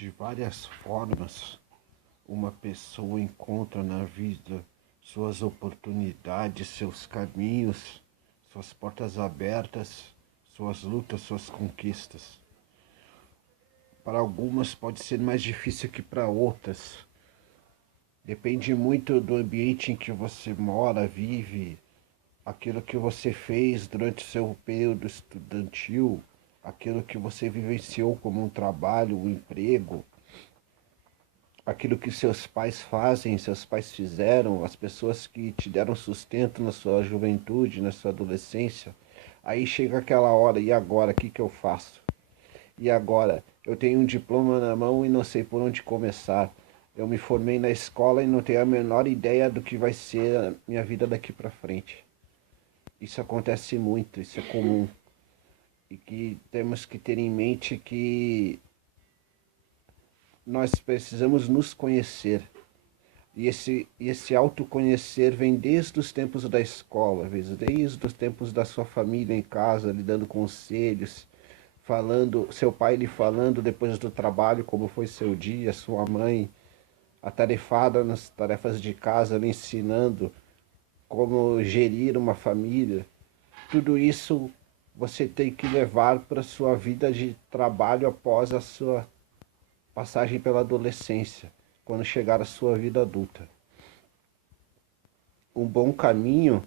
De várias formas, uma pessoa encontra na vida suas oportunidades, seus caminhos, suas portas abertas, suas lutas, suas conquistas. Para algumas pode ser mais difícil que para outras. Depende muito do ambiente em que você mora, vive, aquilo que você fez durante o seu período estudantil, aquilo que você vivenciou como um trabalho, um emprego, aquilo que seus pais fazem, seus pais fizeram, as pessoas que te deram sustento na sua juventude, na sua adolescência. Aí chega aquela hora, e agora, o que que eu faço? E agora? Eu tenho um diploma na mão e não sei por onde começar. Eu me formei na escola e não tenho a menor ideia do que vai ser a minha vida daqui para frente. Isso acontece muito, isso é comum. E que temos que ter em mente que nós precisamos nos conhecer. E esse autoconhecer vem desde os tempos da escola, desde os tempos da sua família em casa, lhe dando conselhos, falando, seu pai lhe falando depois do trabalho como foi seu dia, sua mãe atarefada nas tarefas de casa, lhe ensinando como gerir uma família. Tudo isso você tem que levar para a sua vida de trabalho após a sua passagem pela adolescência, quando chegar a sua vida adulta. Um bom caminho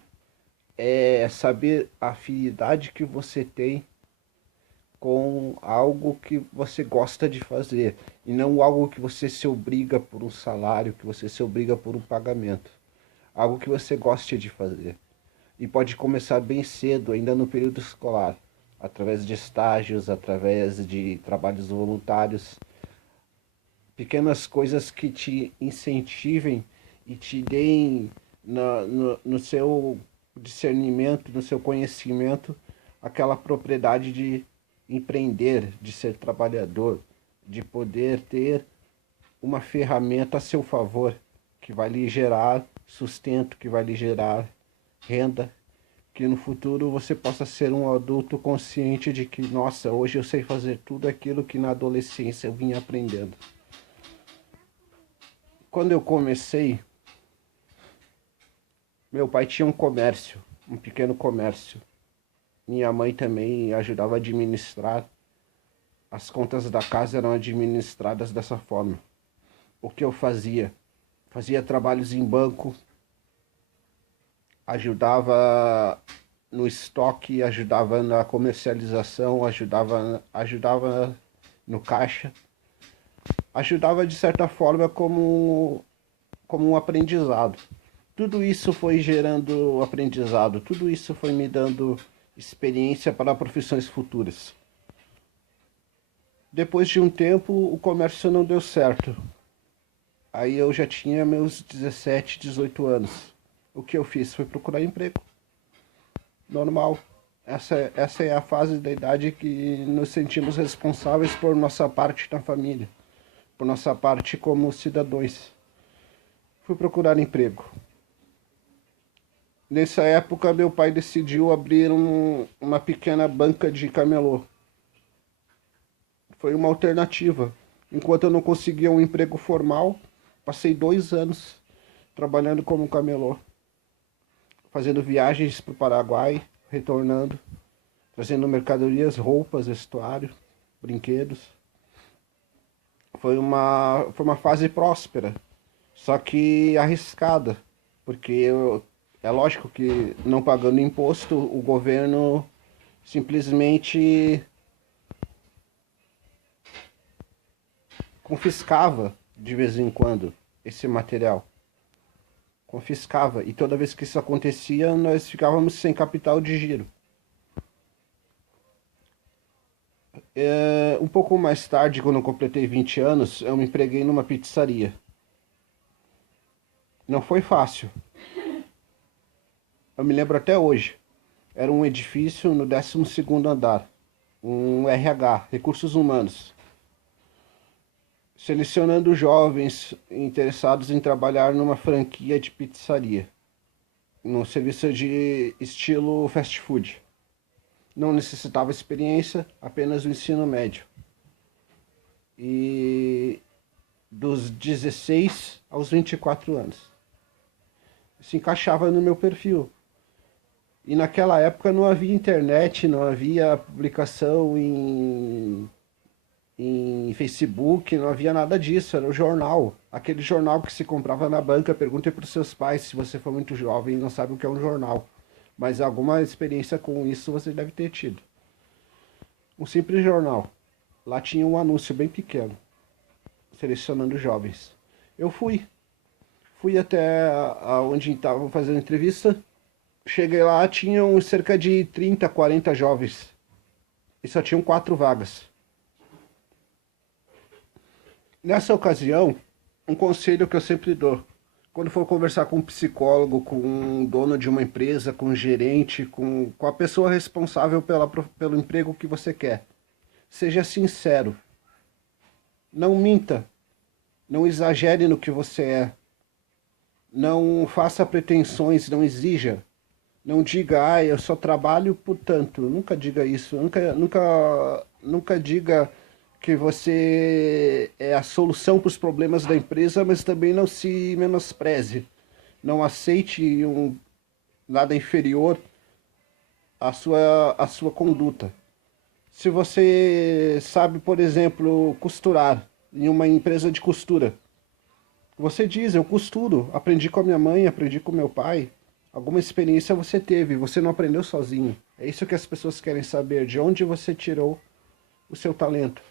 é saber a afinidade que você tem com algo que você gosta de fazer e não algo que você se obriga por um salário, que você se obriga por um pagamento. Algo que você goste de fazer. E pode começar bem cedo, ainda no período escolar, através de estágios, através de trabalhos voluntários, pequenas coisas que te incentivem e te deem no seu discernimento, no seu conhecimento, aquela propriedade de empreender, de ser trabalhador, de poder ter uma ferramenta a seu favor que vai lhe gerar sustento, que vai lhe gerar renda, que no futuro você possa ser um adulto consciente de que, nossa, hoje eu sei fazer tudo aquilo que na adolescência eu vinha aprendendo. Quando eu comecei, meu pai tinha um comércio, um pequeno comércio. Minha mãe também ajudava a administrar. As contas da casa eram administradas dessa forma. O que eu fazia? Fazia trabalhos em banco, ajudava no estoque, ajudava na comercialização, ajudava no caixa. Ajudava de certa forma como um aprendizado. Tudo isso foi gerando aprendizado, tudo isso foi me dando experiência para profissões futuras. Depois de um tempo, o comércio não deu certo. Aí eu já tinha meus 17, 18 anos. O que eu fiz foi procurar emprego. Normal. Essa é a fase da idade que nos sentimos responsáveis por nossa parte na família, por nossa parte como cidadãos. Fui procurar emprego. Nessa época, meu pai decidiu abrir uma pequena banca de camelô. Foi uma alternativa. Enquanto eu não conseguia um emprego formal, passei 2 anos trabalhando como camelô, fazendo viagens para o Paraguai, retornando, trazendo mercadorias, roupas, vestuário, brinquedos. Foi uma fase próspera, só que arriscada, porque é lógico que não pagando imposto, o governo simplesmente confiscava de vez em quando esse material. Confiscava. E toda vez que isso acontecia, nós ficávamos sem capital de giro. Um pouco mais tarde, quando eu completei 20 anos, eu me empreguei numa pizzaria. Não foi fácil. Eu me lembro até hoje. Era um edifício no 12º andar. Um RH, Recursos Humanos, selecionando jovens interessados em trabalhar numa franquia de pizzaria, num serviço de estilo fast food. Não necessitava experiência, apenas o ensino médio. e dos 16 aos 24 anos. Se encaixava no meu perfil. E naquela época não havia internet, não havia publicação em Facebook, não havia nada disso, era o jornal. Aquele jornal que se comprava na banca. Pergunte para os seus pais se você for muito jovem e não sabe o que é um jornal. Mas alguma experiência com isso você deve ter tido. Um simples jornal. Lá tinha um anúncio bem pequeno, selecionando jovens. Eu fui até onde estavam fazendo entrevista. Cheguei lá, tinham cerca de 30, 40 jovens. E só tinham 4 vagas. Nessa ocasião, um conselho que eu sempre dou. Quando for conversar com um psicólogo, com um dono de uma empresa, com um gerente, com a pessoa responsável pelo emprego que você quer. Seja sincero. Não minta. Não exagere no que você é. Não faça pretensões, não exija. Não diga, eu só trabalho por tanto. Nunca diga isso. Nunca diga que você é a solução para os problemas da empresa, mas também não se menospreze. Não aceite nada inferior à sua conduta. Se você sabe, por exemplo, costurar em uma empresa de costura, você diz, eu costuro, aprendi com a minha mãe, aprendi com meu pai. Alguma experiência você teve, você não aprendeu sozinho. É isso que as pessoas querem saber, de onde você tirou o seu talento.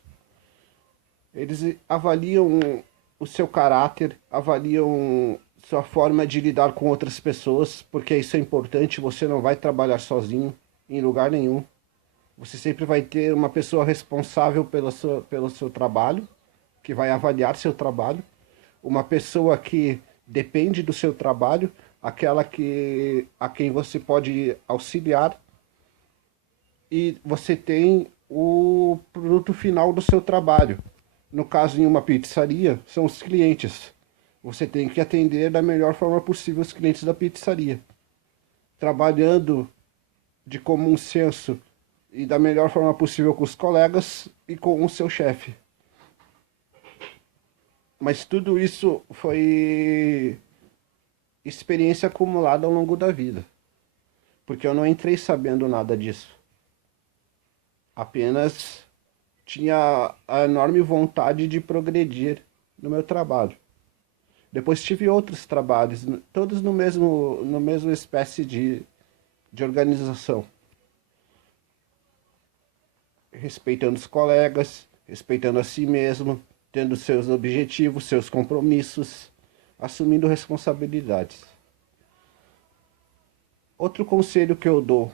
Eles avaliam o seu caráter, avaliam sua forma de lidar com outras pessoas, porque isso é importante, você não vai trabalhar sozinho em lugar nenhum. Você sempre vai ter uma pessoa responsável pelo seu trabalho, que vai avaliar seu trabalho, uma pessoa que depende do seu trabalho, aquela a quem você pode auxiliar, e você tem o produto final do seu trabalho. No caso, em uma pizzaria, são os clientes. Você tem que atender da melhor forma possível os clientes da pizzaria, trabalhando de comum senso e da melhor forma possível com os colegas e com o seu chefe. Mas tudo isso foi experiência acumulada ao longo da vida, porque eu não entrei sabendo nada disso. Apenas tinha a enorme vontade de progredir no meu trabalho. Depois tive outros trabalhos, todos no mesmo espécie de organização. Respeitando os colegas, respeitando a si mesmo, tendo seus objetivos, seus compromissos, assumindo responsabilidades. Outro conselho que eu dou: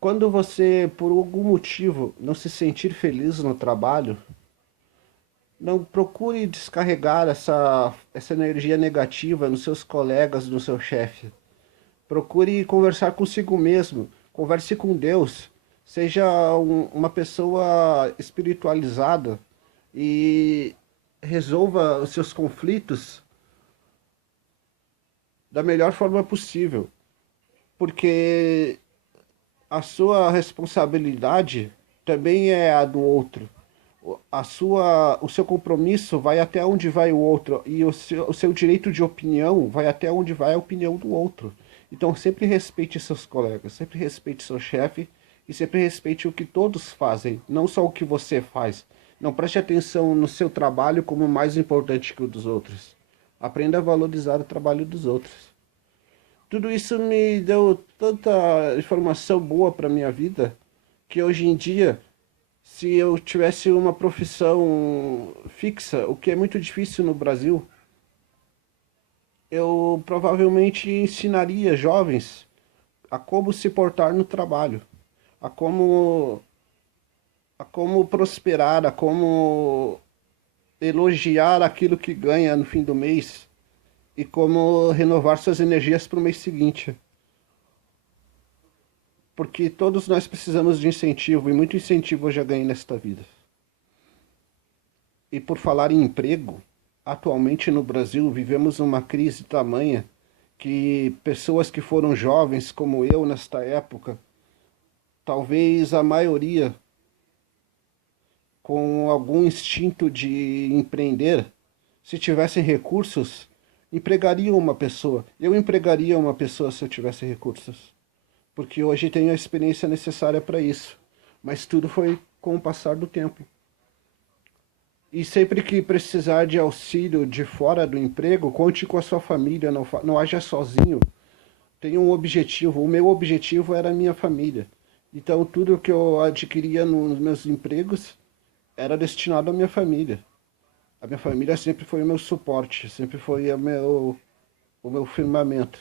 quando você, por algum motivo, não se sentir feliz no trabalho, não procure descarregar essa energia negativa nos seus colegas, no seu chefe. Procure conversar consigo mesmo, converse com Deus, seja uma pessoa espiritualizada e resolva os seus conflitos da melhor forma possível, porque a sua responsabilidade também é a do outro. O seu compromisso vai até onde vai o outro, e o seu direito de opinião vai até onde vai a opinião do outro. Então sempre respeite seus colegas, sempre respeite seu chefe e sempre respeite o que todos fazem, não só o que você faz. Não preste atenção no seu trabalho como mais importante que o dos outros. Aprenda a valorizar o trabalho dos outros. Tudo isso me deu tanta informação boa para minha vida que hoje em dia, se eu tivesse uma profissão fixa, o que é muito difícil no Brasil, eu provavelmente ensinaria jovens a como se portar no trabalho, a como, a como prosperar, a como elogiar aquilo que ganha no fim do mês e como renovar suas energias para o mês seguinte. Porque todos nós precisamos de incentivo, e muito incentivo eu já ganhei nesta vida. E por falar em emprego, atualmente no Brasil vivemos uma crise tamanha que pessoas que foram jovens como eu nesta época, talvez a maioria com algum instinto de empreender, se tivessem recursos, empregariam uma pessoa. Eu empregaria uma pessoa se eu tivesse recursos, porque hoje tenho a experiência necessária para isso. Mas tudo foi com o passar do tempo. E sempre que precisar de auxílio de fora do emprego, conte com a sua família, não haja sozinho. Tenha um objetivo. O meu objetivo era a minha família. Então tudo que eu adquiria nos meus empregos era destinado à minha família. A minha família sempre foi o meu suporte, sempre foi o meu firmamento.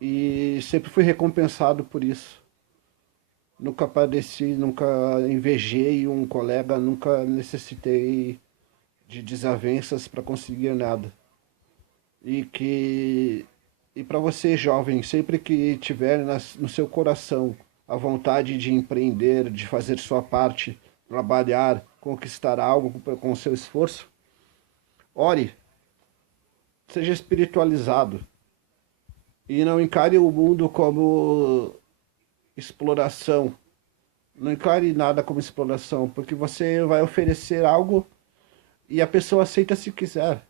E sempre fui recompensado por isso. Nunca padeci, nunca invejei um colega, nunca necessitei de desavenças para conseguir nada. E que e para você jovem, sempre que tiver no seu coração a vontade de empreender, de fazer sua parte, trabalhar, conquistar algo com seu esforço, ore, seja espiritualizado e não encare o mundo como exploração. Não encare nada como exploração, porque você vai oferecer algo e a pessoa aceita se quiser.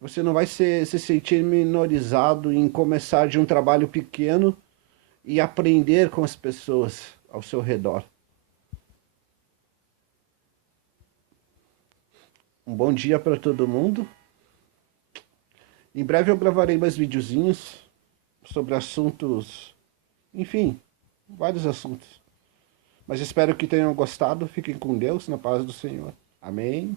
Você não vai se sentir minorizado em começar de um trabalho pequeno e aprender com as pessoas ao seu redor. Um bom dia para todo mundo. Em breve eu gravarei mais videozinhos sobre assuntos, enfim, vários assuntos. Mas espero que tenham gostado. Fiquem com Deus, na paz do Senhor. Amém.